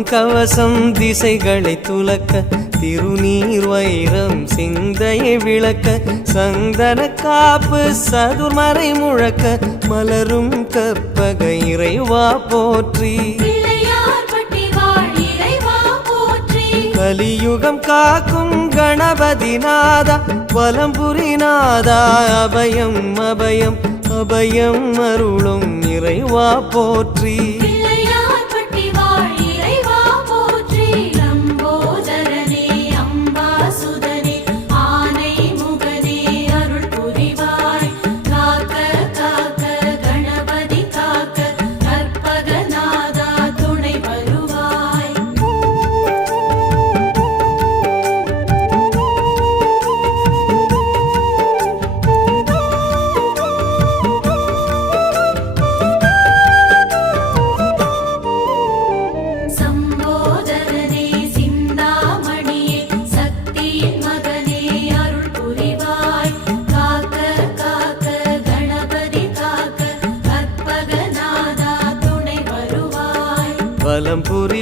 பொன்கவசம் திசைகளை துலக்க திருநீர் வைரம் சிந்தையை விளக்க சந்தன காப்பு சதுர்மறை முழக்க மலரும் கற்பக இறைவா போற்றி கலியுகம் காக்கும் கணபதி நாதா வலம்புரி நாதா அபயம் அபயம் அபயம் அருளும் இறைவா போற்றி வலம்புரி